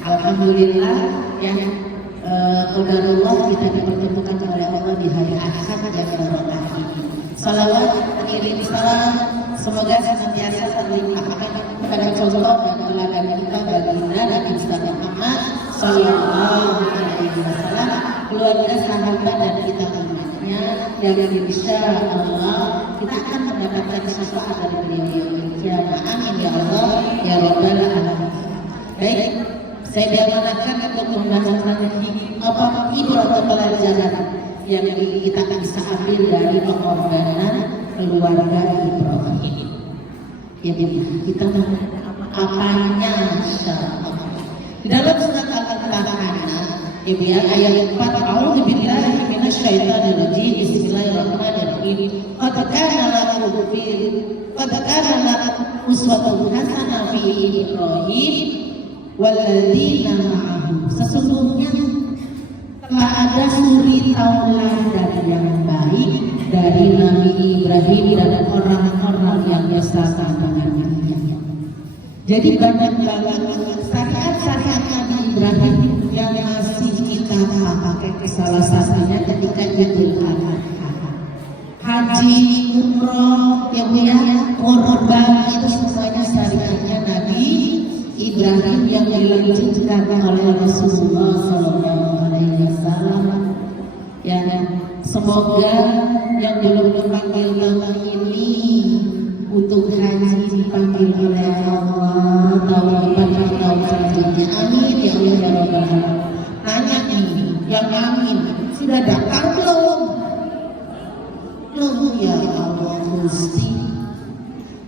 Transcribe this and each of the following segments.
Alhamdulillah ya, qadarullah kita dipertemukan oleh Allah di hari Ahad yang barokah ini. Salawat mengirim salam semoga senantiasa terlimpahkan kepada contoh dan teladan kita baginda Nabi Muhammad Sallallahu Alaihi Wasallam, keluarga, sahabat dan kita umatnya, yang insya Allah kita akan mendapatkan syafaat dari beliau. Ya amin ya Allah ya Rabbal Alamin. Baik, saya diamanatkan untuk membacakan ibarat atau pelajaran yang kita bisa ambil dari pengorbanan keluarga Ibrahim. Ya kita apanya insyaallah. Di dalam surat Al-Baqarah ya ayat 4, a'udzubillahi minasyaitonir rajim, bismillahirrahmanirrahim. Qad kana lakum uswatun hasanah fi Ibrahim walladzina ma'ahu. Sesungguhnya telah ada suri tauladan yang baik dari Nabi Ibrahim dan orang-orang yang bersama dengannya. Jadi banyak banget syariat-syariat Nabi Ibrahim yang masih kita pakai. Salah satunya ketika Idul Adha, haji, umroh, korban, itu semuanya syariatnya Nabi Ibrahim yang dilanjutkan oleh Rasulullah SAW. Ya, semoga yang belum dipanggil nama ini untuk haji dipanggil oleh Allah tahun depan tahun selanjutnya. Amin ya Allah ya Rabbal Alamin. Nanya nih, yang amin sudah daftar belum? Belum ya Allah Gusti.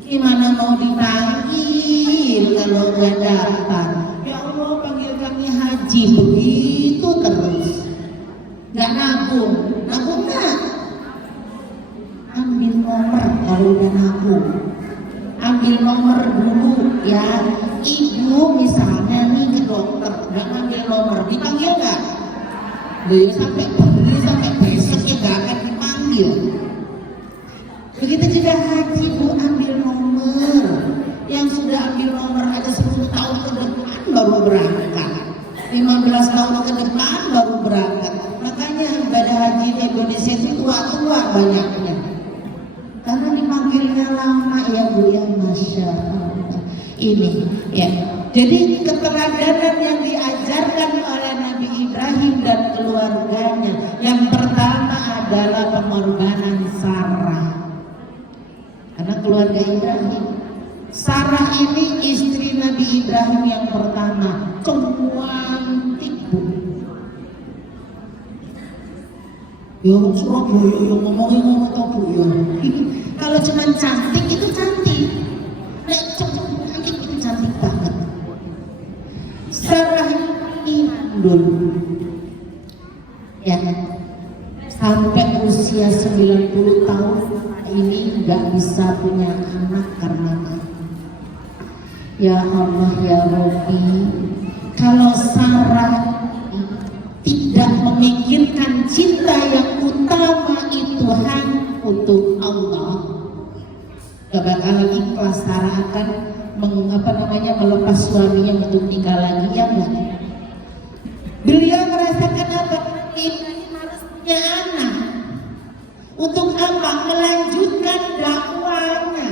Gimana mau dipanggil kalau nggak daftar? Ya Allah, panggil kami haji begitu terus. Nggak nabung nggak? Ambil nomor kalau udah nabung. Ambil nomor dulu ya. Ibu misalnya nih ke dokter, nggak ambil nomor, dipanggil nggak? Sampai besok ya nggak akan dipanggil. Begitu juga haji, Bu, ambil nomor. Yang sudah ambil nomor aja 10 tahun ke depan baru berangkat, 15 tahun ke depan baru berangkat. Makanya ibadah haji di Indonesia itu tua-tua banyaknya, karena dipanggilnya lama ya Bu ya. Masya Allah. Ini ya, jadi keteladanan yang diajarkan oleh Nabi Ibrahim dan keluarganya, yang pertama adalah pengorbanan Sarah. Karena keluarga Ibrahim, Sarah ini istri Nabi Ibrahim yang pertama, cantik Bu. Ya Surabaya ya ngomong tau Bu ya. Kalau cuma cantik itu cantik, cantik itu cantik banget. Sarah ini dulu ya, sampai usia 90 tahun ini nggak bisa punya anak karena mati. Ya Allah ya Rabbi, kalau Sarah tidak memikirkan cinta yang utama itu hanya untuk Allah, gak bakalan ikhlas Sarah akan melepas suaminya untuk nikah lagi, ya enggak? Beliau merasakan apa? Ini harus punya anak. Untuk apa? Melanjutkan dakwahnya.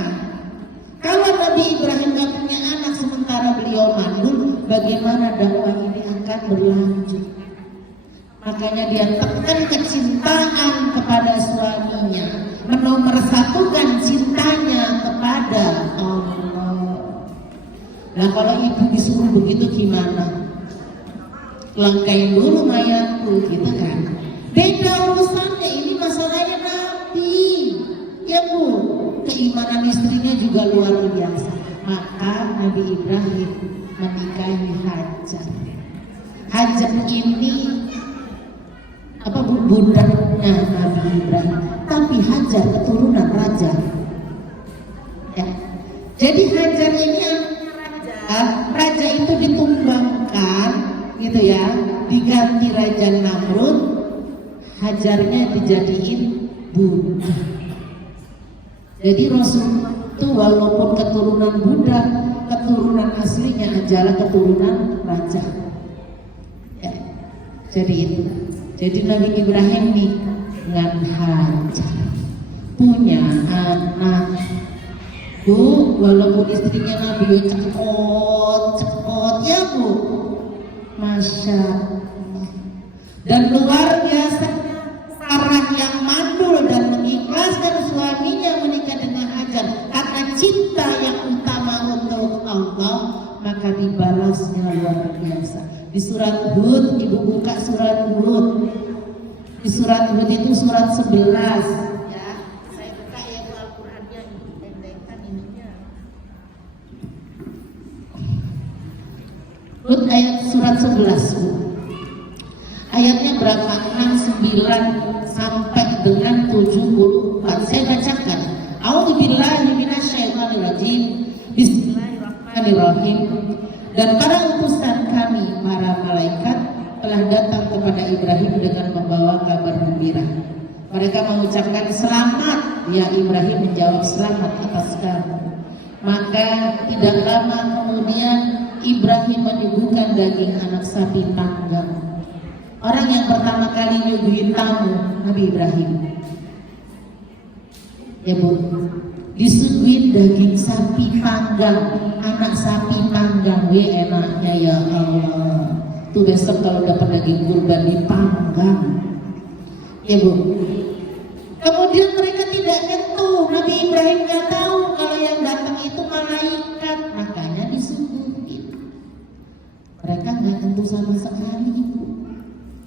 Kalau Nabi Ibrahim gak punya anak sementara beliau mandul, bagaimana dakwah ini akan berlanjut? Makanya dia tekan kecintaan kepada suaminya, menomorsatukan cintanya kepada Allah. Nah kalau ibu disuruh begitu gimana? Langkain dulu mayatku gitu kan? Beda urusannya, ini masalahnya Nabi. Ya Bu, keimanan istrinya juga luar biasa. Maka Nabi Ibrahim menikahi Hajar. Hajar ini budaknya Nabi Ibrahim, tapi Hajar keturunan raja. Ya. Jadi Hajar ini raja itu ditumbangkan, gitu ya, diganti Raja Namrud, Hajarnya dijadiin budak. Jadi Rasulullah itu walaupun keturunan budak, keturunan aslinya adalah keturunan raja. Jadi itu. Jadi Nabi Ibrahim nih dengan Hajar punya anak. Bu, walaupun istrinya Nabi cekot ya Bu, Masya Allah. Dan luar biasa Sarah yang mandul dan mengikhlaskan suaminya menikah dengan Hajar karena cinta yang utama untuk Allah, maka dibalasnya luar biasa. Di surat Hud, ibu buka surat Hud. Di surat Hud itu surat 11. Ya, saya buka ya Bu Al-Qur'annya, pendekkan ininya. Hud ayat surat 11 Bu. Ayatnya berapa? 69 sampai dengan 74. Saya bacakan. A'udzubillahi minasyaitonirrajim. Bismillahirrahmanirrahim. Dan para utusan kami, para malaikat, telah datang kepada Ibrahim dengan membawa kabar gembira. Mereka mengucapkan selamat. Ya Ibrahim menjawab, selamat atas kamu. Maka tidak lama kemudian Ibrahim menyuguhkan daging anak sapi panggang. Orang yang pertama kali nyuguhin tamu Nabi Ibrahim. Ya Bu, disuguhin daging sapi panggang, anak sapi panggang. Enaknya ya Allah. Tuh besok kalau dapat daging kurban dipanggang. Ya Bu. Kemudian mereka tidak nyentuh. Nabi Ibrahim nggak tahu kalau yang datang itu malaikat, makanya disuguhin. Mereka nggak nyentuh sama sekali Bu.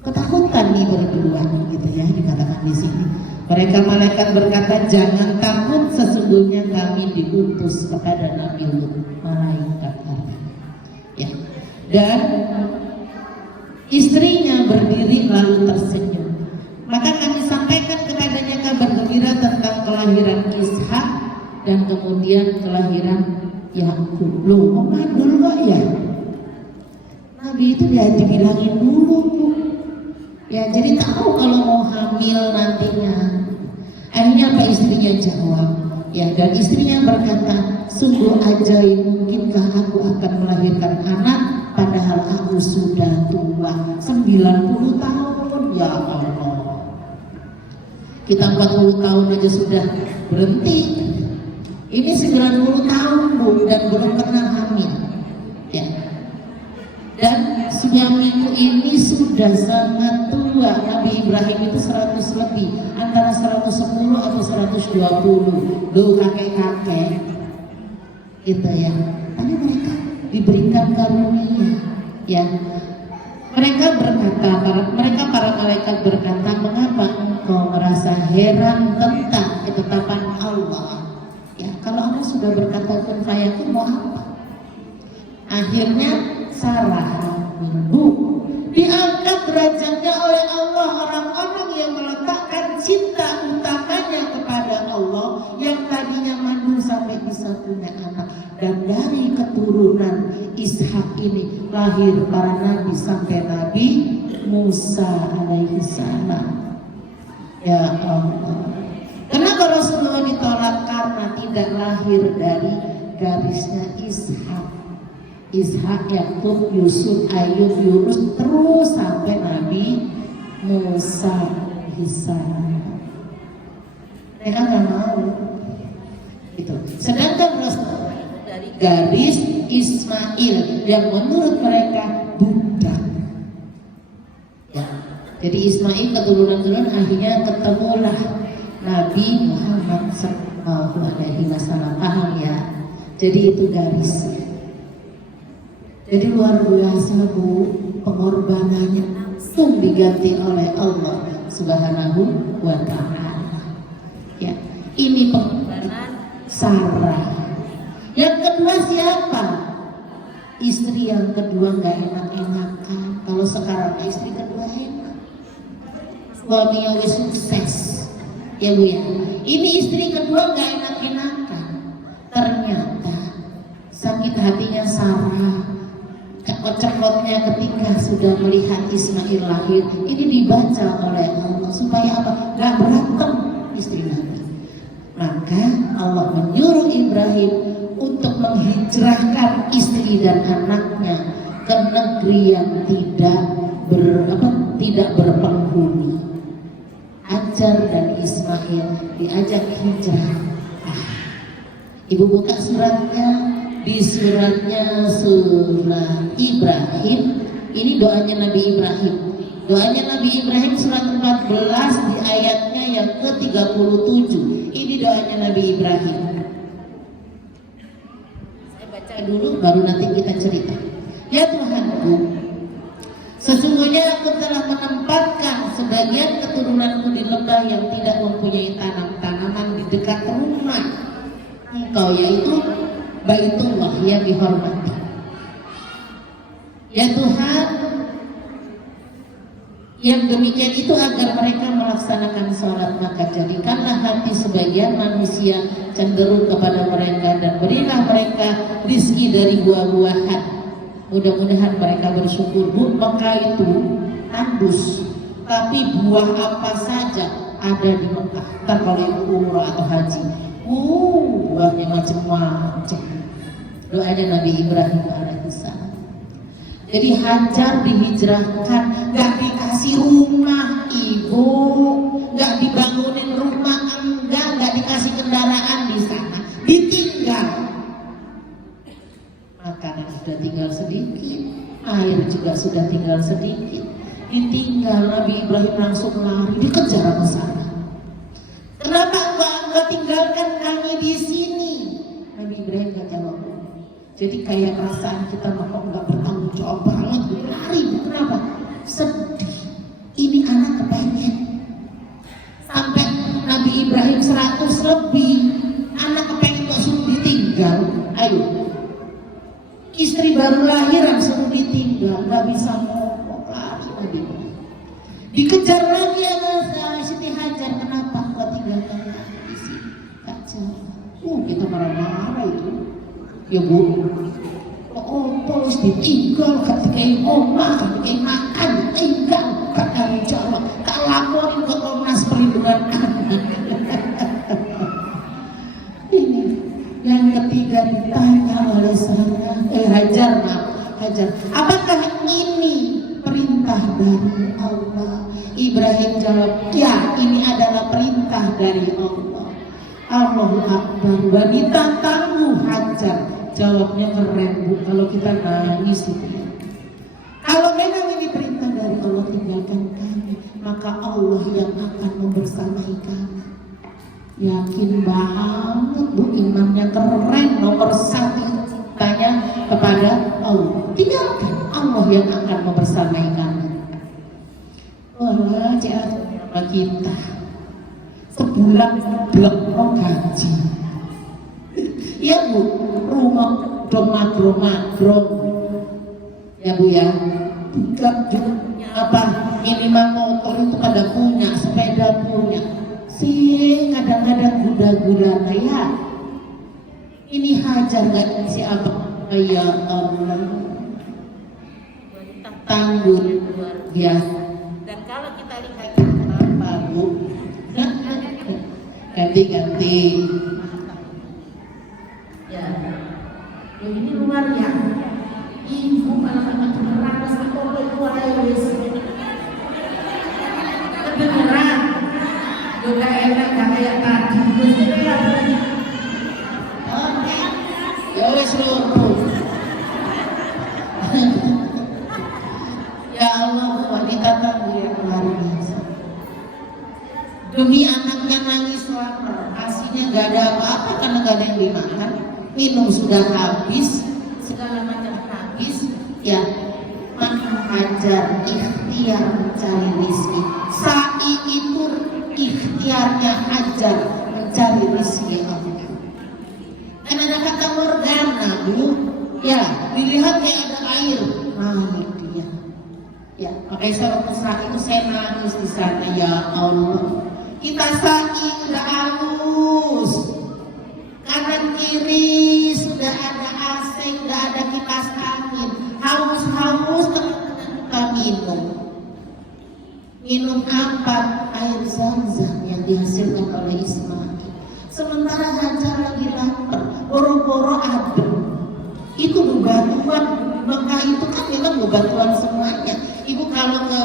Ketakutan nih berdua gitu ya dikatakan di sini. Mereka malaikat berkata, jangan takut, sesungguhnya kami diutus kepada Nabi Lut. Malaikat ya. Dan istrinya berdiri lalu tersenyum. Maka kami sampaikan kepadanya kabar gembira tentang kelahiran Ishak dan kemudian kelahiran Yakub. Loh, mandul kok ya? Nabi itu dia dibilangin dulu Bu. Ya, jadi tahu kalau mau hamil nantinya. Akhirnya apa istrinya jawab? Ya, dan istrinya berkata, sungguh ajaib, mungkinkah aku akan melahirkan anak padahal aku sudah tua 90 tahun. Ya Allah. Kita 40 tahun aja sudah berhenti. Ini 90 tahun Bu dan belum pernah hamil. Ya. Dan suamiku ini sudah sangat tua. Nabi Ibrahim itu 100 lebih, antara 110 atau 120. Loh kakek-kakek gitu ya. Tapi mereka diberikan karunia ya. Mereka berkata, para malaikat berkata, mengapa engkau merasa heran tentang ketetapan Allah? Ya, kalau Allah sudah berkata kun fayakun, mau apa? Akhirnya Sarah Bu diangkat derajatnya oleh Allah. Orang-orang yang meletakkan cinta utamanya kepada Allah, yang tadinya mandul sampai bisa punya anak. Dan dari keturunan Ishak ini lahir para nabi sampai Nabi Musa alaihi salam. Ya Allah. Kenapa Rasulullah ditolak? Karena tidak lahir dari garisnya Ishak. Ishak, Yakub, Yusuf, Ayub, Yunus, terus sampai Nabi Musa bisa. Mereka nggak mau gitu. Sedangkan Rasulullah dari garis Ismail yang menurut mereka budak. Ya. Jadi Ismail keturunan akhirnya ketemulah Nabi Muhammad SAW. Paham ya? Jadi itu garis. Jadi luar biasa Bu, pengorbanannya langsung diganti oleh Allah Subhanahu wa Ta'ala. Ya, ini pengorbanan Sarah. Yang kedua siapa? Istri yang kedua nggak enak-enakan. Kalau sekarang istri kedua enak, suaminya wis sukses, ya Bu ya. Ini istri kedua nggak enak-enakan. Ternyata sakit hatinya Sarah. Cepot-cepotnya ketika sudah melihat Ismail lahir, ini dibaca oleh Allah supaya apa? Gak berantem istri Nabi. Maka Allah menyuruh Ibrahim untuk menghijrahkan istri dan anaknya ke negeri yang tidak berpenghuni. Hajar dan Ismail diajak hijrah. Ibu buka suratnya, di suratnya surat Ibrahim. Ini doanya Nabi Ibrahim. Doanya Nabi Ibrahim surat 14 di ayatnya yang ke-37. Ini doanya Nabi Ibrahim. Saya baca dulu baru nanti kita cerita. Ya Tuhanku, sesungguhnya aku telah menempatkan sebagian keturunanku di lembah yang tidak mempunyai tanam-tanaman di dekat rumah Engkau, yaitu Baitullah yang dihormati. Ya Tuhan, yang demikian itu agar mereka melaksanakan sholat, maka jadikanlah hati sebagian manusia cenderung kepada mereka dan berilah mereka rizki dari buah-buahan. Mudah-mudahan mereka bersyukur. Mekah itu tandus, tapi buah apa saja ada di Mekah. Ntar kalau yang umrah atau haji, buahnya macam-macam. Doanya Nabi Ibrahim alaihissalam. Jadi Hajar dihijrahkan, gak dikasih rumah ibu, gak dibangunin rumah, gak dikasih kendaraan di sana, ditinggal. Makanan sudah tinggal sedikit, air juga sudah tinggal sedikit, ditinggal. Nabi Ibrahim langsung lari, dikejar ke sana. Kenapa enggak tinggalkan kami di sini? Nabi Ibrahim gak jawab. Jadi kayak perasaan kita kok nggak bertanggung jawab banget, lari. Kenapa? Sedih. Ini anak kepengen. Sampai Nabi Ibrahim 100 lebih, anak kepengen kok suruh ditinggal. Ayo. Istri baru lahiran suruh ditinggal, nggak bisa ngomong, lari Nabi. Dikejar lagi sama Siti Hajar, kenapa kau tinggalkan aku di sini? Hajar, kita marah-marah itu. Ya Bu, terus ditinggal, ketika omah, ketika makan, tinggal, gak tanggung jawab, tak laporin ke Komnas Perlindungan Anak. Ini yang ketiga ditanya oleh Hajar, apakah ini perintah dari Allah? Ibrahim jawab, ya, ini adalah perintah dari Allah. Allahu Akbar. Wanita tangguh Hajar. Jawabnya keren Bu, kalau kita nangis gitu ya. Kalau memang ini perintah dari Allah, tinggalkan kami, maka Allah yang akan membersamai kami. Yakin banget Bu, imannya keren, nomor 1 tanya kepada Allah. Tinggalkan, Allah yang akan membersamai kami. Wah, sama kita sebulan belum gaji. Ya Bu, rumah magro-magro. Ya Bu ya, enggak punya apa, minimal motor itu pada punya, sepeda punya. Sih kadang-kadang gula-gula ya. Ini Hajar gak siapa? Ya Allah, tangguh luar biasa. Dan kalau kita lihat apa Bu, ganti-ganti. Ya, ini luar ya. Ibu malah macam ramas atau keluar wis. Kedengeran. Juga enak gak kayak tadi. Oke. Ya wis lumpuh. Ya Allah, wanita tangguh yang luar biasa. Demi anaknya nangis lapar, asinya gak ada apa-apa karena gak ada yang dimakan. Minum sudah habis, segala macam habis, ya. Maka Hajar ikhtiar mencari rezeki. Sa'i itu ikhtiarnya Hajar mencari rezeki Allah. Dan ada kata Morgana Bu, ya, dilihat kayak ada air, naik dia. Ya, makanya saya waktu saat itu saya nangis di sana. Ya Allah, kita sa'i udah halus, kanan kiri sudah ada AC, sudah ada kipas angin, haus-haus kita minum apa? Air Zam-Zam yang dihasilkan oleh Ismail. Sementara Hajar lagi lapar, boro-boro adem. Itu bebatuan, Mekah itu kan memang bebatuan semuanya. Ibu kalau ke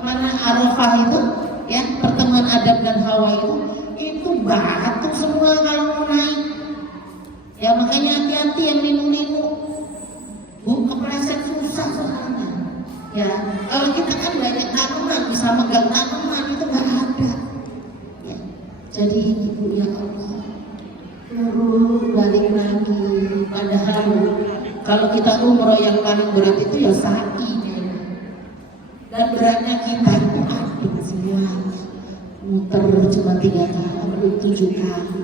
mana Arafah itu, ya pertemuan Adam dan Hawa itu batu semua kalau mau naik. Ya makanya hati-hati yang limu-limu, kepleset susah soalnya. Ya kalau kita kan banyak tanaman, bisa megang tanaman itu nggak ada. Ya, jadi ibu ya Allah, turun balik lagi. Padahal kalau kita umroh yang paling berat itu ya sa'i. Dan beratnya kita itu aduh semuanya muter cuma 3 kali, 7 kali,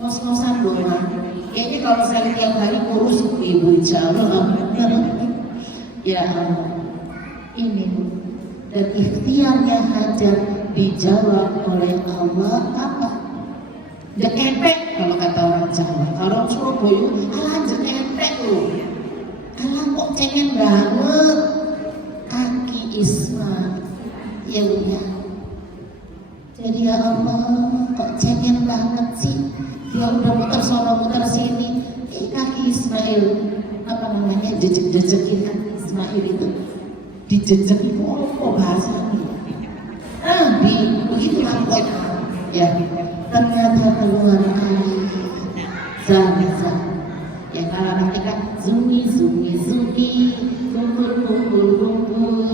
ngos-ngosan doang. Kayaknya kalau saya tiap hari kurus ibu insya Allah. Ya ini dan ikhtiarnya Hajar dijawab oleh Allah apa? Jekepek kalau kata orang Jawa. Kalau Surabaya alah jekepek loh, alah kok cengeng banget kaki Ismail. Ya jadi ya Allah kok cengeng banget sih, dia udah muter sono muter sini, kaki Ismail apa namanya jejek-jejekin kaki Ismail itu dijejekin kok bahasanya begitulah pokoknya. Ya ternyata keluar air zam-zam. Ya kalau nanti kan zumi kumpul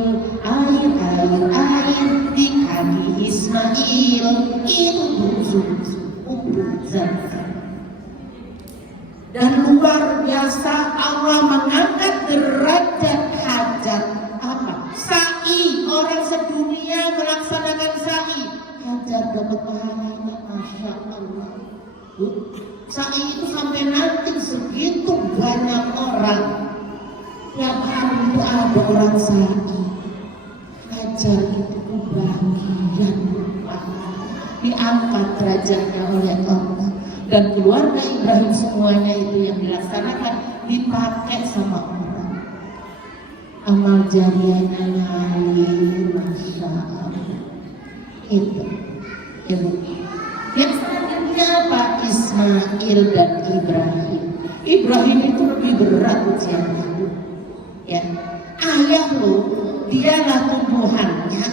air di kaki Ismail itu kumpul zam-zam. Dan luar biasa Allah mengangkat derajat Hajar apa? Sa'i, orang sedunia melaksanakan sa'i. Hajar dapat pahalanya, masya Allah. Sa'i itu sampai nanti segitu banyak orang. Tiap hari itu ada orang sa'i. Hajar itu kebahagiaan diangkat derajatnya oleh Allah. Dan keluarga Ibrahim semuanya itu yang dilaksanakan dipakai sama orang. Amal jariahnya ngalir, masya Allah. Itu yang selanjutnya apa? Ismail dan Ibrahim. Ibrahim itu lebih berat ujiannya. Ya, ayah lo, dialah tumbuhannya.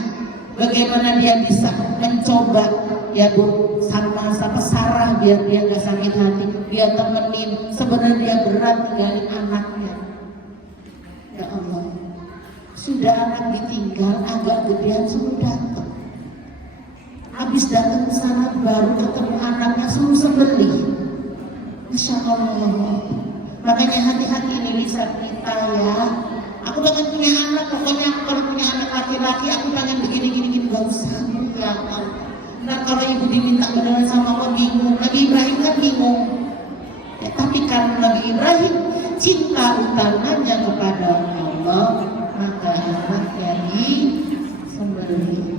Bagaimana dia bisa mencoba ya bu sama Sarah biar dia nggak sakit hati, dia temenin. Sebenarnya dia berat tinggalin anaknya. Ya Allah, sudah anak ditinggal agak gedean suruh datang. Habis datang ke sana baru ketemu anaknya suruh sembelih. Masya Allah. Makanya hati-hati ini bisa kita ya. Aku pengen punya anak, pokoknya aku kalau punya anak laki-laki aku pengen begini gak usah. Ya Allah. Nah kalau ibu diminta beneran sama Allah bingung. Nabi Ibrahim kan bingung. Ya, tapi karena Nabi Ibrahim cinta utamanya kepada Allah, maka anaknya disembelih.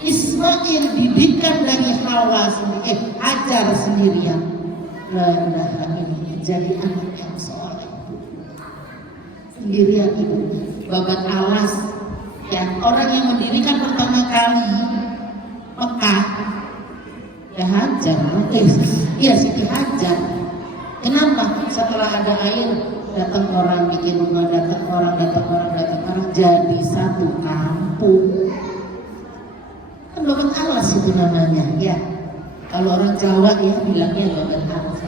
Ismail didikan dari Hawa sendiri, Hajar sendirian. Jadi anak yang soleh sendirian ibu, babat alas. Ya, orang yang mendirikan pertama kali Mekah ya Hajar, iya Siti Hajar. Kenapa? Setelah ada air datang orang bikin rumah, datang orang, jadi satu kampung. Babat alas itu namanya ya. Kalau orang Jawa ya bilangnya babat alas.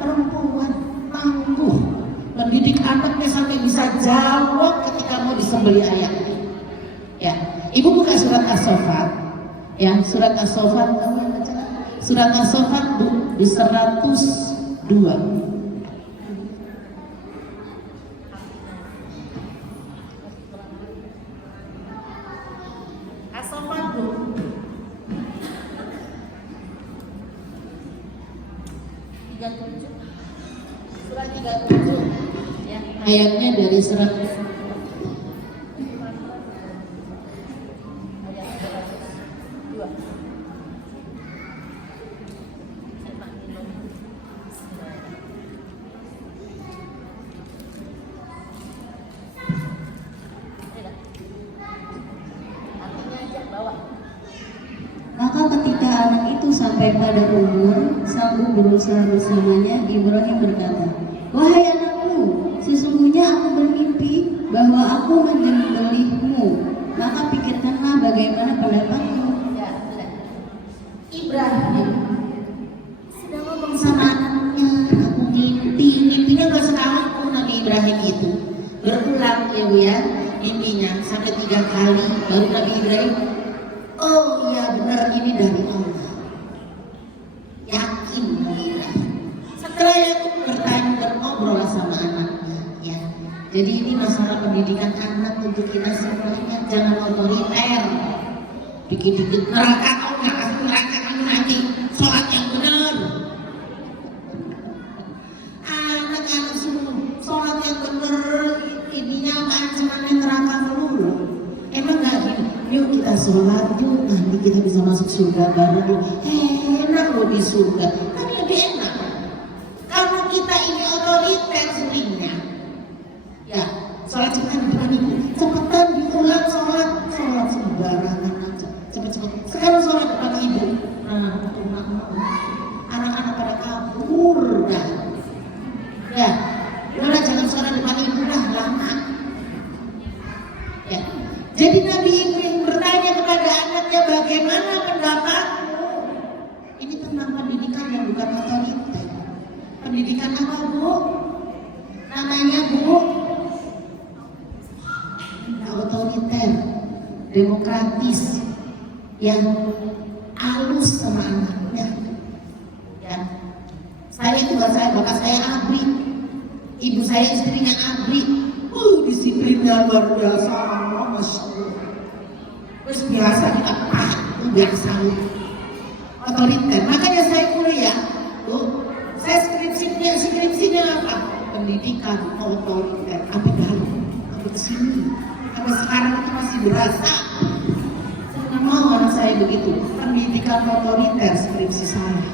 Perempuan tangguh mendidik anaknya sampai bisa jawab ketika mau disembelih ayahnya. Ya, ibu buka surat As-Saffat. Ya, surat As-Saffat surat As-Saffat di 102. Surat 37 ya, ayatnya dari surat Maka ketika anak itu sampai pada umur sanggup berusaha bersamanya, Ibrahim berkata, "Wahai anakku, sesungguhnya aku bermimpi bahwa aku menyembelihmu. Maka pikirkanlah sedang ngomong sama anaknya, aku mimpinya gak sekali pun Nabi Ibrahim itu berulang ya Bu ya, mimpinya sampai 3 kali baru Nabi Ibrahim, oh iya benar ini dari Allah. Yakin Nabi Ibrahim. Setelah itu bertanya dan ngobrol sama anaknya ya. Jadi ini masalah pendidikan anak untuk kita semuanya, jangan otoriter. Dikit-dikit neraka kau neraka kamu nanti, sholat yang benar. Anak-anak semua sholat yang benar, ininya ancaman neraka melulu. Emang nggak gini? Yuk kita sholat yuk, nanti kita bisa masuk surga bareng. Enak loh di surga, tapi lebih enak karena kita ini otoriter seringnya. Ya, sholat cepetan depan ibu, cepetan diulang sholat sembarangan aja, cepet-cepet. Sekarang sholat depan ibu, nah anak-anak pada kabur dah. Ya, udah jangan sholat depan ibu dah, lama. Ya, jadi Nabi Ibrahim bertanya kepada anaknya, bagaimana pendapatmu? Ini tentang pendidikan yang bukan otoriter. Pendidikan apa Bu? Namanya Bu? Otoriter, demokratis, yang halus sama anaknya. Ya, saya itu bapak saya abri, ibu saya istrinya abri. Disiplinnya luar biasa, masya Allah. Terus biasa kita biasa otoriter. Makanya saya kuliah, saya skripsinya apa? Pendidikan otoriter. Sampai dalam, sampai kesini, sampai sekarang itu masih berasa. Saya nggak mau anak saya begitu. Pendidikan otoriter skripsi saya.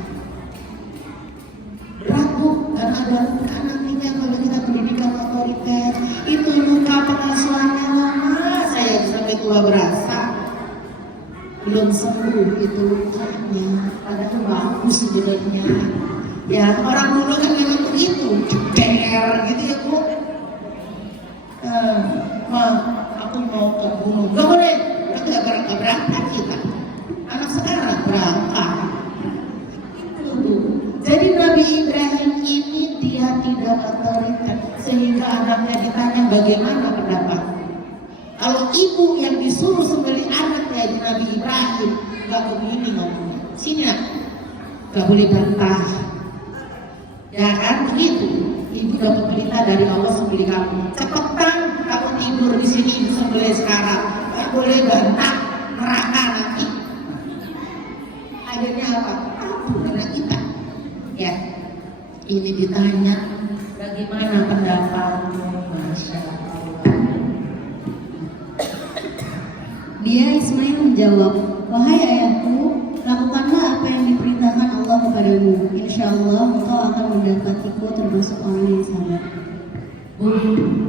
Berat Bu, dan ada anak-anaknya kalau kita pendidikan otoriter. Itu luka pengasuhannya lama. Saya sampai tua berasa. Belum sembuh itu lukanya, padahal bagus sebenarnya. Ya orang dulu kan memang begitu, ceker gitu ya Bu. Aku mau ke gunung, gak boleh, nggak berangkat kita. Anak sekarang berangkat. Itu. Jadi Nabi Ibrahim ini dia tidak otoriter, sehingga anaknya ditanya bagaimana pendapat. Kalau ibu yang disuruh sembelih anaknya di Nabi Ibrahim, nggak begini ngomongnya. Sini nak, nggak boleh bantah. Ya kan begitu. Ibu dapat perintah dari Allah sembelih kamu. Cepetan kamu tidur di sini, ibu sembelih sekarang. Nggak boleh bantah, neraka nanti. Akhirnya apa? Ampun anak kita. Ya, ini ditanya bagaimana pendapatmu, Masya Allah. Dia Ismail menjawab, wahai ayahku, lakukanlah apa yang diperintahkan Allah kepadamu. Insya Allah engkau akan mendapatiku termasuk orang yang sabar.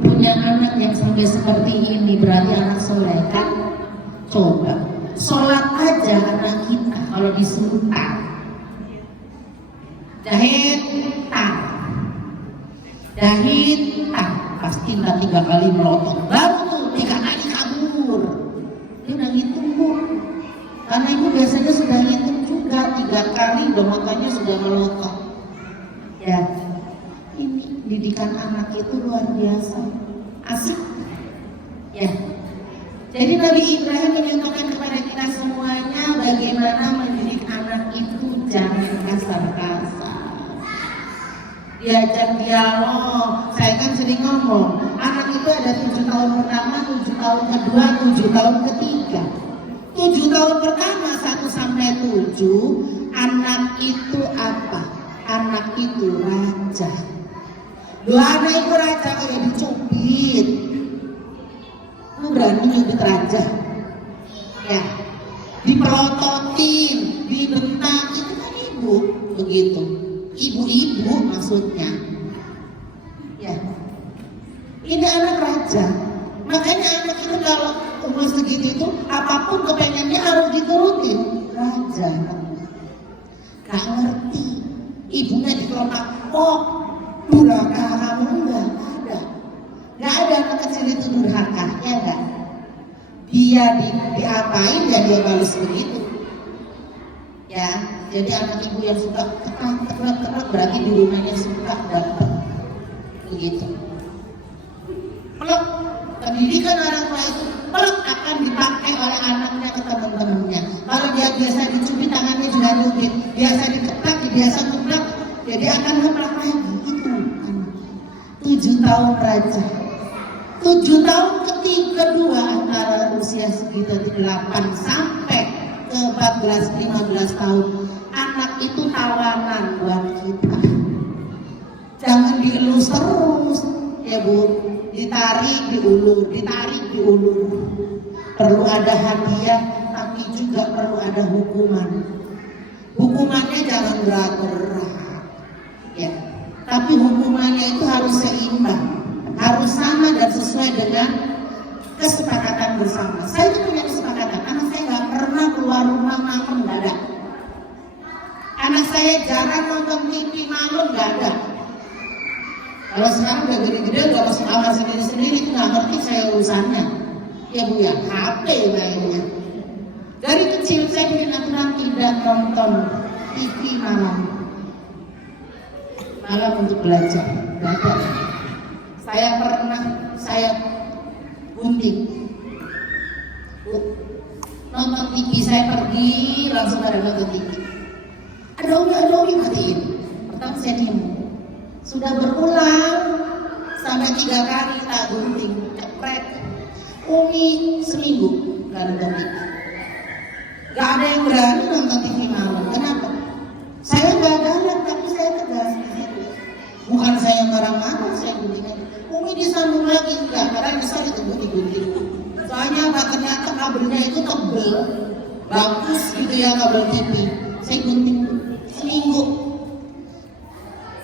Punya anak yang sampai seperti ini berarti anak soleh kan? Coba sholat aja anak kita kalau disuruh jahit pasti nggak 3 kali melotot, baru tuh 3 kali kabur. Dia udah ngitung Bu, karena ibu biasanya sudah ngitung juga 3 kali udah matanya sudah melotot. Ya, ini didikan anak itu luar biasa, asik. Ya, jadi Nabi Ibrahim menyatakan kepada kita semuanya bagaimana mendidik anak itu jangan kasar-kasar. Diajak dialog. Saya kan sering ngomong, anak itu ada 7 tahun pertama, 7 tahun kedua, 7 tahun ketiga. 7 tahun pertama 1 sampai 7, anak itu apa? Anak itu raja. Anak itu raja kayak dicubit. Kamu berani nyubit raja? Ya, dipelototin, dibentak, itu kan ibu begitu. Ibu-ibu maksudnya. Ya. Ini anak raja. Makanya anak itu kalau umur segitu itu apapun kepengennya harus diturutin. Raja. Gak ngerti. Ibunya dikelopak, durhaka kamu enggak ada. Gak ada anak kecil itu durhaka, ya enggak? Dia diapain ya dia balas begitu. Ya. Jadi anak ibu yang suka tekrak berarti di rumahnya suka dapat begitu. Peluk, pendidikan orang tua itu peluk akan dipakai oleh anaknya ke teman-temannya. Kalau dia biasa dicubit tangannya juga lutut, biasa diketak, biasa keplak, jadi akan keplak lagi. Itu anak 7 tahun raja, 7 tahun kedua antara usia sekitar 8 sampai ke 14-15 tahun. Anak itu tawanan buat kita. Jangan dielus terus, ya Bu. Ditarik diulur, ditarik diulur. Perlu ada hadiah, tapi juga perlu ada hukuman. Hukumannya jangan berat-berat, ya. Tapi hukumannya itu harus seimbang, harus sama dan sesuai dengan kesepakatan bersama. Saya itu punya kesepakatan, anak saya nggak pernah keluar rumah malam, nggak ada. Anak saya jarang nonton TV malam, nggak ada. Kalau sekarang udah gede-gede, udah masuk kamar sendiri-sendiri, itu nggak ngerti saya urusannya. Ya Bu ya, HP mainnya. Dari kecil saya bikin aturan tidak nonton TV malam untuk belajar. Nggak ada. Saya gunting. Nonton TV, saya pergi langsung ada nonton TV. Ada Umi matiin. Pertama saya diem. Sudah berulang sampai 3 kali tak gunting, ceprek. Umi seminggu nggak nonton TV. Nggak ada yang berani nonton TV malam. Kenapa? Saya nggak galak, tapi saya tegas. Bukan saya marah-marah, saya gunting aja. Umi disambung lagi, enggak, karena bisa digunting. Soalnya apa? Ternyata kabelnya itu tebel, bagus gitu ya kabel TV. Saya gunting seminggu.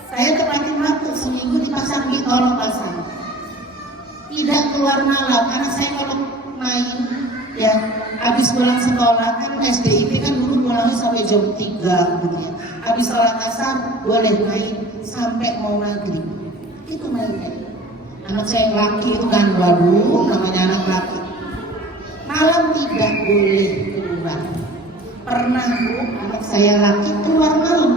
Saya terpakai waktu seminggu dipasang di tolong pasang. Tidak keluar malam, karena saya kalau main ya habis pulang sekolah kan SDIP kan dulu pulangnya sampai jam 3 gitu ya. Habis sholat asar boleh main sampai mau maghrib. Itu mainnya. Anak saya yang laki itu kan baru namanya anak laki. Malam tidak boleh keluar. Pernah Bu, anak saya laki keluar malam.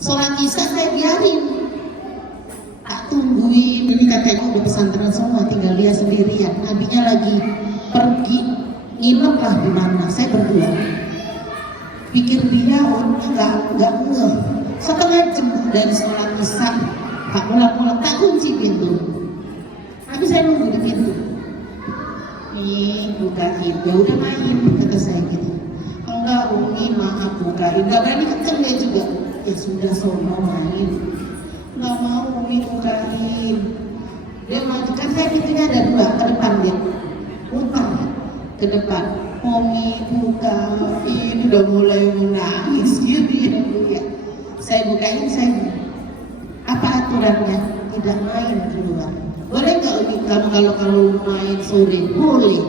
Sholat isya saya biarin, tak tungguin. Ini katanya udah pesantren semua, tinggal dia sendirian. Nabinya lagi pergi nginep lah di mana. Saya berdua. Pikir dia nggak ngeh. Setengah jam dari sholat isya, tak pulang-pulang, tak kunci pintu. Tapi saya nunggu di pintu. Bukain, ya udah main, kata saya gitu. Enggak Umi, maaf bukain. Nggak berani kenceng dia juga. Ya sudah sono main. Nggak mau Umi bukain. Dia maju, kan saya pintunya ada 2 ke depan dia. Putar ke depan. Umi bukain, udah mulai menangis gitu ya. Saya bukain, saya apa aturannya? Tidak main keluar. Boleh nggak Umi kamu kalau main sore? Boleh.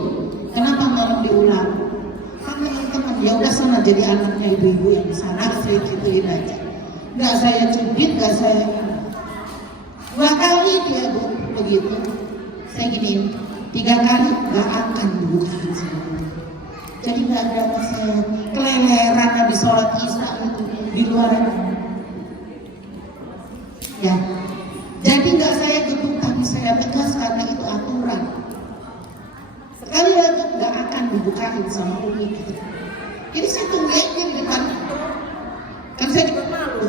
Kenapa malam diulang? Kami teman, ya udah sana jadi anaknya ibu-ibu yang di sana, saya gituin aja. Nggak saya cubit, nggak saya 2 kali dia Bu, begitu. Saya giniin, 3 kali nggak akan dibukain semua. Jadi nggak ada saya keleleran habis sholat isya itu di luar. Ya, jadi nggak saya gebuk, tapi saya tegas karena itu aturan. Sekali lagi nggak akan dibukain sama Umi gitu. Jadi saya tungguin di depan. Kan saya juga malu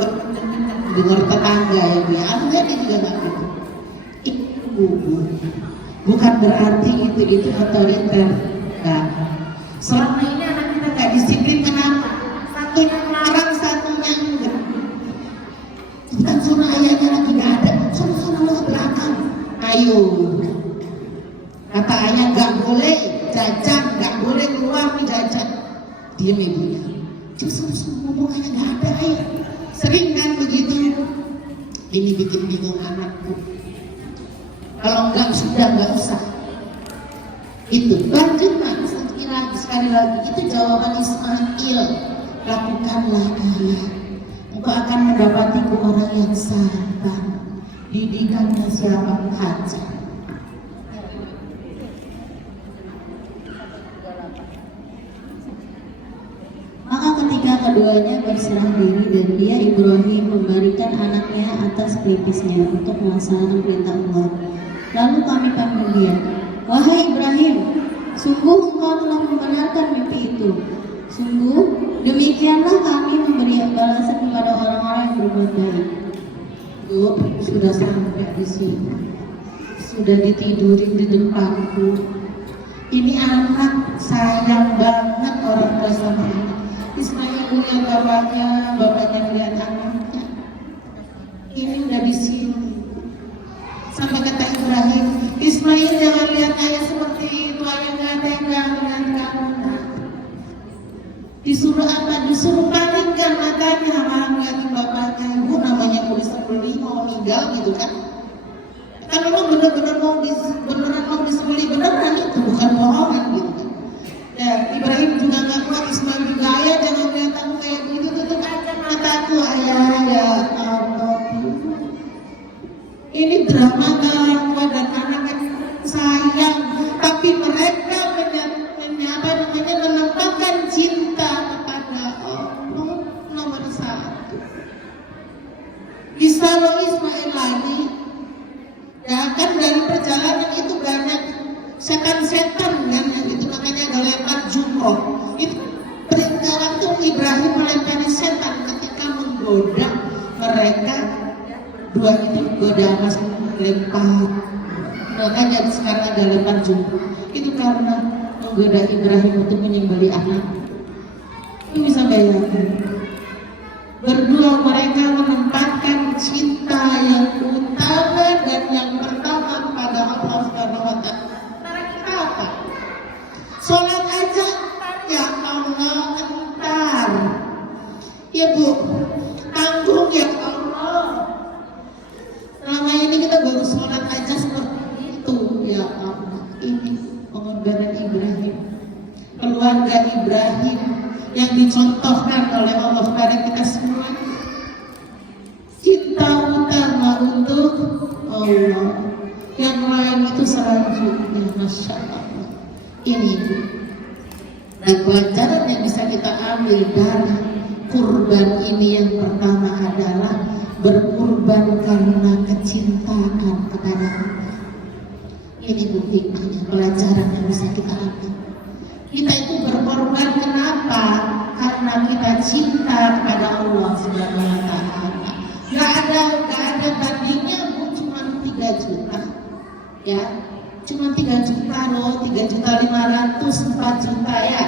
dengar tetangga ya Bu ya. Akhirnya dia juga nggak gitu. Itu bukan berarti itu otoriter. Nah, selama ini anak kita nggak disiplin, kenapa? Satunya larang, satunya enggak. Bukan suruh ayahnya lagi nggak ada, suruh lo ke belakang. Ayo, kata ayah nggak boleh jajan, nggak boleh keluar nih jajan. Diam ibunya. Justru ngomong aja nggak ada ayah. Sering kan begitu. Ini bikin bingung anakku. Kalau sudah nggak usah. Itu lanjutkan sekali lagi itu jawaban Ismail. Lakukanlah ayah. Engkau akan mendapatiku orang yang sabar. Didikannya siapa hajar. Maka ketika keduanya berserah diri dan dia Ibrahim memberikan anaknya atas perintisnya untuk melaksanakan perintah Allah. Lalu kami panggil dia, wahai Ibrahim, sungguh engkau telah membenarkan mimpi itu. Sungguh demikianlah kami memberi balasan kepada orang-orang yang berbuat baik. Bu, sudah sampai di sini, sudah ditidurin di depanku. Ini anak sayang banget orang tua sama anak. Ismail lihat bapaknya, bapaknya lihat anaknya. Ini udah di sini. Sampai kata Ibrahim, Ismail jangan lihat ayah seperti itu, ayah nggak tega dengan kamu. Disuruh apa? Disuruh palingkan matanya malah ngeliatin bapaknya. Bu, namanya mau disembeli, mau meninggal gitu kan? Kan memang benar-benar mau disembeli beneran, itu bukan bohongan gitu kan? Dan Ibrahim juga nggak kuat, Ismail juga, ayah jangan lihat aku kayak begitu, tutup aja mataku ayah, ya Allah. Ini drama orang tua dan anak yang sayang, tapi mereka menampakkan cinta kepada Allah nomor satu. Bisa lo Ismail lagi, ya kan dari perjalanan itu banyak setan-setan kan, itu makanya ada lempar jumroh. Itu perintah waktu Ibrahim melempari setan ketika menggoda mereka dua itu goda mas lempar. Makanya sekarang ada lempar jumroh. Itu karena menggoda Ibrahim untuk menyembelih anak. Itu bisa bayangkan. Berdua mereka menempatkan cinta yang utama dan yang pertama kepada Allah Subhanahu wa Ta'ala. Kita apa? Sholat aja, ya Allah, entar. Ya Bu, tanggung ya Allah. Selama ini kita baru sholat aja seperti itu, ya Allah. Ini pengorbanan Ibrahim, keluarga Ibrahim yang dicontohkan oleh Allah kepada kita semua. Cinta utama untuk Allah, yang lain itu selanjutnya. Masya Allah. Ini dan pelajaran yang bisa kita ambil dari kurban ini yang pertama adalah berkurban karena kecintaan kepada Allah. Ini buktinya, pelajaran yang bisa kita ambil. Kita itu berkorban kenapa? Karena kita cinta kepada Allah Subhanahu wa Ta'ala. Gak ada tandingnya, Bu, cuma 3 juta. Ya, cuma 3 juta loh, 3.500.000, 4 juta ya.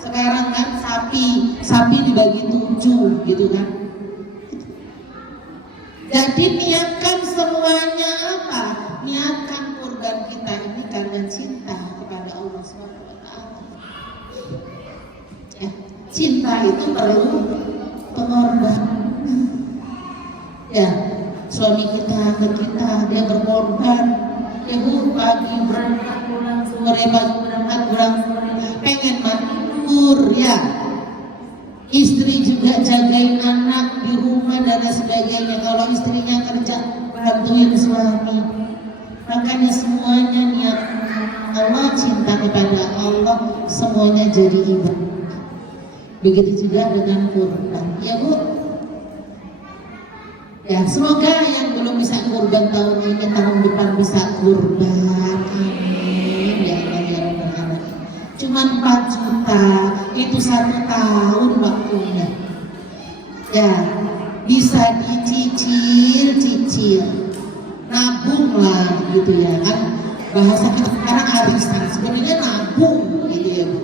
Sekarang kan sapi dibagi 7 gitu kan. Jadi niatkan semuanya apa? Niatkan kurban kita ini karena cinta kepada Allah Subhanahu wa Ta'ala. Ya, cinta itu perlu pengorbanan. Ya, suami kita ke kita, dia berkorban. Ya Bu, pagi berangkat pulang sore, pagi berangkat pulang sore, pengen tidur ya. Istri juga jagain anak di rumah dan sebagainya. Kalau istrinya kerja, bantuin suami. Makanya semuanya niat Allah, cinta kepada Allah, semuanya jadi ibadah. Begitu juga dengan kurban. Ya Bu. Ya, semoga yang belum bisa kurban tahun ini, tahun depan bisa kurban. Amin. Ya Allah ya Rabbal Alamin. Cuma 4 juta, itu 1 tahun waktunya. Ya, bisa dicicil, nabung lah gitu ya kan. Bahasa kita sekarang arisan, sebenarnya nabung gitu ya Bu.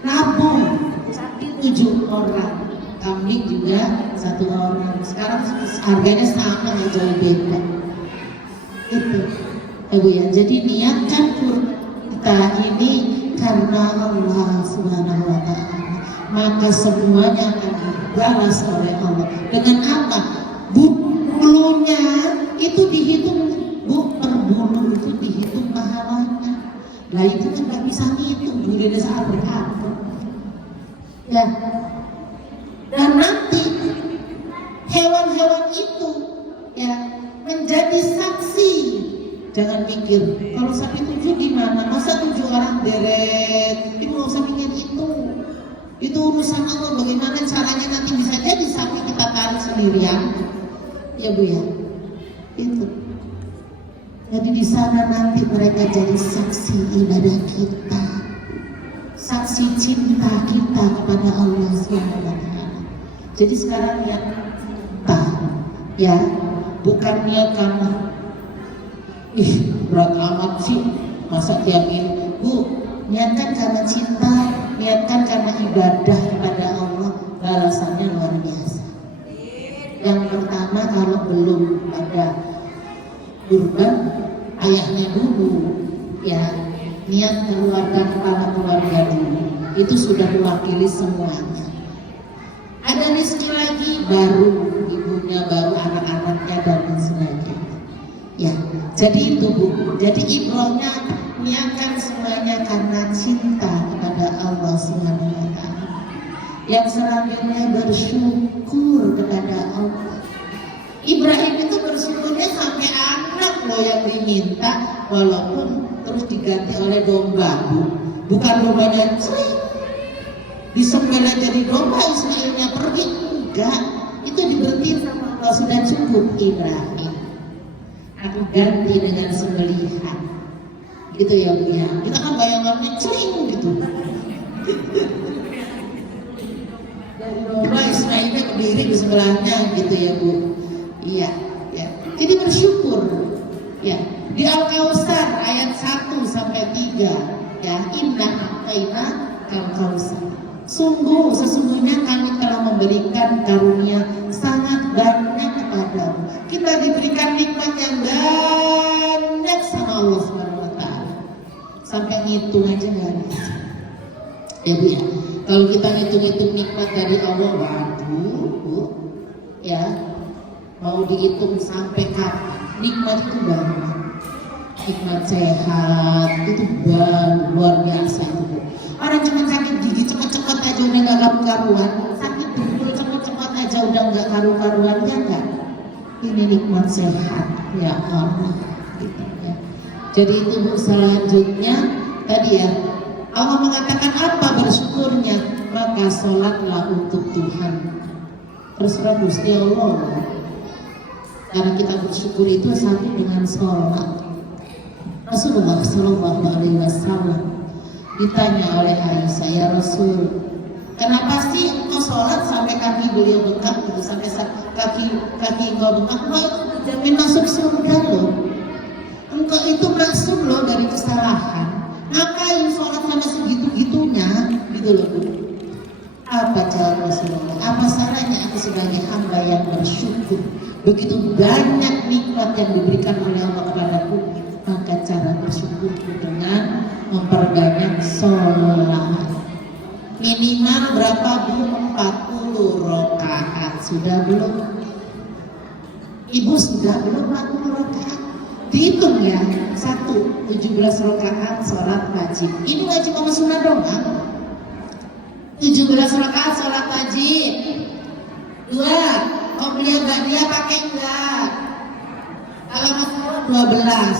Nabung, sapi 7 orang. Kambing juga 1 orang. Sekarang harganya sama, nggak jauh beda. Itu, ya Bu ya. Jadi niatkan kita ini karena Allah Subhanahu wa Ta'ala, maka semuanya akan dibalas oleh Allah. Dengan apa? Bulunya itu dihitung, Bu, per bulu itu dihitung pahalanya. Nah itu kan nggak bisa ngitung bulunya saat berapa. Ya. Dan nanti hewan-hewan itu ya menjadi saksi. Jangan mikir kalau sapi 7 gimana, masa 7 orang deret, ibu nggak usah mikir itu. Itu urusan Allah, bagaimana caranya nanti bisa jadi sapi kita tarik sendirian. Ya Bu ya, itu. Jadi di sana nanti mereka jadi saksi ibadah kita, saksi cinta kita kepada Allah SWT. Jadi sekarang niat kita, ya, bukan niat karena berat amat sih, masa tiap ini. Bu, niatkan karena cinta, niatkan karena ibadah kepada Allah, balasannya luar biasa. Yang pertama, kalau belum ada kurban, ayahnya dulu, ya, niat keluarga kepala keluarga dulu, itu sudah mewakili semuanya. Ada rezeki lagi, baru ibunya, baru anak-anaknya dan sebagainya. Ya, jadi itu Bu. Jadi ibrohnya niatkan semuanya karena cinta kepada Allah SWT. Yang selanjutnya bersyukur kepada Allah. Ibrahim itu bersyukurnya sampai anak loh yang diminta, walaupun terus diganti oleh domba, Bu. Bukan dombanya disembelih jadi domba, Ismailnya pergi, enggak. Itu diberhentiin sama Allah, sudah cukup Ibrahim. Aku ganti dengan sembelihan. Gitu ya Bu ya. Kita kan bayangannya celing gitu. Dari domba Ismailnya berdiri di sebelahnya gitu ya Bu. Iya, ya. Jadi bersyukur. Ya. Di Al-Kautsar ayat 1 sampai 3, ya, inna a'taina kal-kautsar. Sesungguhnya kami telah memberikan karunia sangat banyak kepadamu. Kita diberikan nikmat yang banyak sama Allah SWT. Sampai ngitung aja nggak bisa. Ya Bu ya. Kalau kita ngitung-ngitung nikmat dari Allah, waduh, Bu, ya, mau dihitung sampai kapan? Nikmat itu banyak. Nikmat sehat itu luar biasa itu Bu. Orang cuma sakit gigi cepet-cepet aja udah nggak karu-karuan, sakit dulu cepet-cepet aja udah nggak karu-karuan, ya kan? Ini nikmat sehat, ya Allah. Gitu, ya. Jadi itu Bu, selanjutnya tadi ya, Allah mengatakan apa bersyukurnya, maka sholatlah untuk Tuhan. Terserah Gusti Allah. Karena kita bersyukur itu satu dengan sholat. Rasulullah Shallallahu Alaihi Wasallam ditanya oleh Aisyah, ya Rasul, kenapa sih engkau sholat sampai kaki beliau bengkak gitu, sampai kaki engkau bengkak? Engkau itu menjamin masuk surga loh. Engkau itu maksum loh dari kesalahan. Ngapain sholat sama segitu-gitunya gitu loh Bu. Apa cara Rasulullah? Apa caranya aku sebagai hamba yang bersyukur? Begitu banyak nikmat yang diberikan oleh Allah kepadaku, maka cara bersyukurku dengan memperbanyak sholat. Minimal berapa Bu? 40 rakaat. Sudah belum? Ibu sudah belum 40 rakaat? Dihitung ya, 1, 17 rakaat sholat wajib. Ini wajib sama sunnah doang. 17 rakaat sholat wajib. 2, qobliyah ba'diyah pakai enggak? Kalau masalah 12,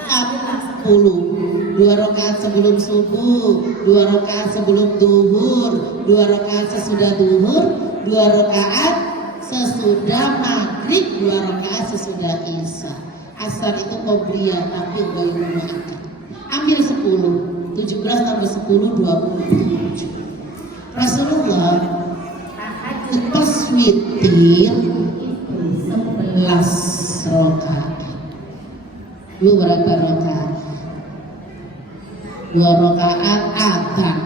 kita ambil 10. 2 rakaat sebelum subuh, 2 rakaat sebelum duhur, 2 rakaat sesudah duhur, 2 rakaat sesudah maghrib, 2 rakaat sesudah isya. Asar itu qobliyah, tapi baru memaafkan. Ambil 10, 17 tambah 10, 27. Rasulullah lepas witir 11 rakaat. Lu berapa rakaat? 2 rakaat adzan.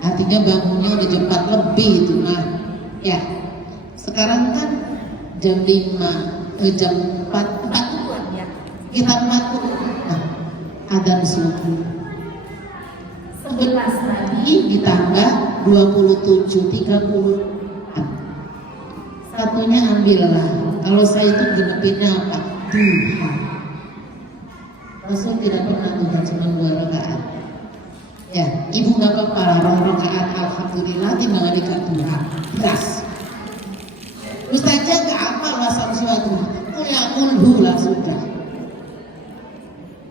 Artinya bangunnya udah jam 4 lebih itu mah. Ya. Sekarang kan jam 5. Jam 4 ya. Kita 40. Nah, adzan subuh 11 lagi ditambah 27, 30. Satunya ambillah. Kalau saya itu genepinnya apa? Duha. Rasul tidak pernah duha, cuma 2 rakaat. Ya, ibu nggak apa-apa, 2 rakaat alhamdulillah timbangan duha. Beras. Ustazah gak apa wasam suatu, kulhu lah sudah.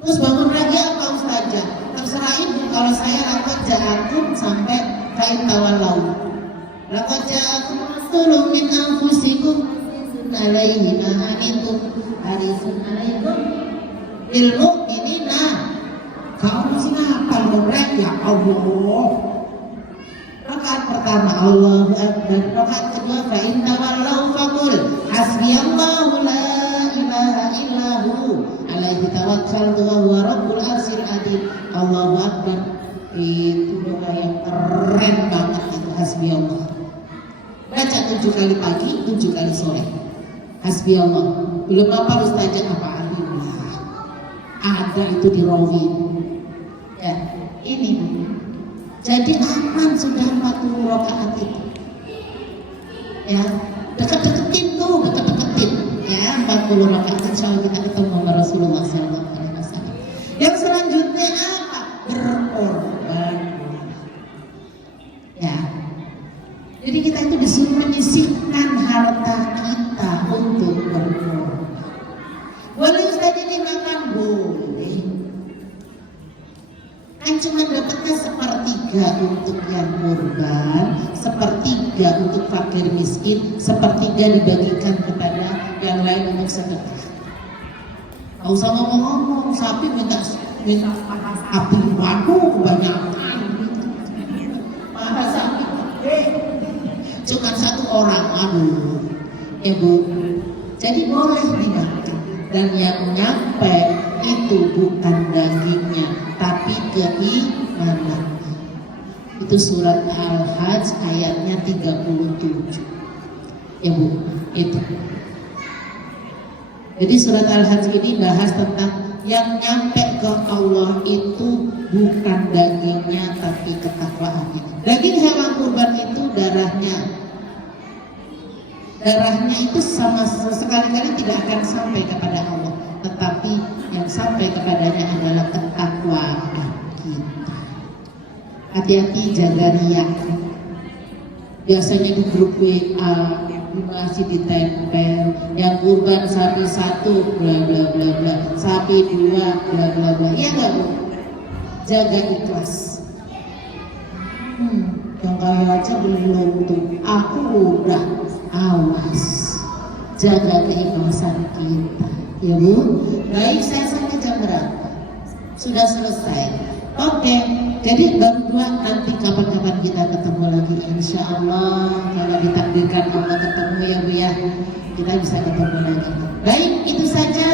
Terus bangun lagi apa Ustazah? Terserah ibu, kalau saya lakukan ja'akum sampai fa in tawallaw laqad ja'akum rasulun min anfusikum alaihi ma anittum harisun alaikum bil mu'minina. Kamu masih ngapal ngomrek ya Allah. Rakaat pertama Allahu Akbar, rakaat kedua fa in tawallaw faqul hasbiyallahu la ilaha illahu alaihi tawakkaltu wa huwa rabbul arsyil adzim. Allahu Akbar. Itu doa yang keren banget itu hasbiyallah. Baca 7 kali pagi, 7 kali sore. Hasbiyallah. Belum apa ustazah apa alhamdulillah. Ada itu di rawi. Ya, ini. Jadi aman sudah 40 rakaat itu. Ya, deket-deketin tuh, deket-deketin. Ya, 40 rakaat insyaallah kita ketemu sama Rasulullah SAW. Yang selanjutnya apa? Berkorban. Ya. Jadi kita itu disuruh menyisihkan harta kita untuk berkorban. Boleh Ustaz ini makan? Boleh. Kan cuma dapatnya 1/3 untuk yang kurban, 1/3 untuk fakir miskin, 1/3 dibagikan kepada yang lain untuk sedekah. Gak usah ngomong-ngomong, sapi minta sapi, waduh kebanyakan. Mahal sapi, cuma 1 orang, aduh, ya Bu. Jadi boleh dimakan, dan yang nyampe itu bukan dagingnya, tapi keimanan. Itu surat Al-Hajj ayatnya 37. Ya Bu, itu. Jadi surat Al-Hajj ini bahas tentang yang nyampe ke Allah itu bukan dagingnya tapi ketakwaannya. Daging hewan kurban itu darahnya itu sama sekali-kali tidak akan sampai kepada Allah, tetapi yang sampai kepadanya adalah ketakwaan kita. Hati-hati jaga riya. Biasanya di grup WA masih ditempel yang kurban sapi 1 bla bla bla bla, sapi 2 bla bla bla. Iya nggak Bu? Jaga ikhlas. Yang kaya aja belum tuh. Aku udah, awas. Jaga keikhlasan kita. Ya Bu? Baik, saya sampai jam berapa? Sudah selesai. Oke, jadi baru 2, nanti kapan-kapan kita ketemu lagi insya Allah. Kalau ditakdirkan Allah ketemu ya Bu ya, kita bisa ketemu lagi. Baik, itu saja.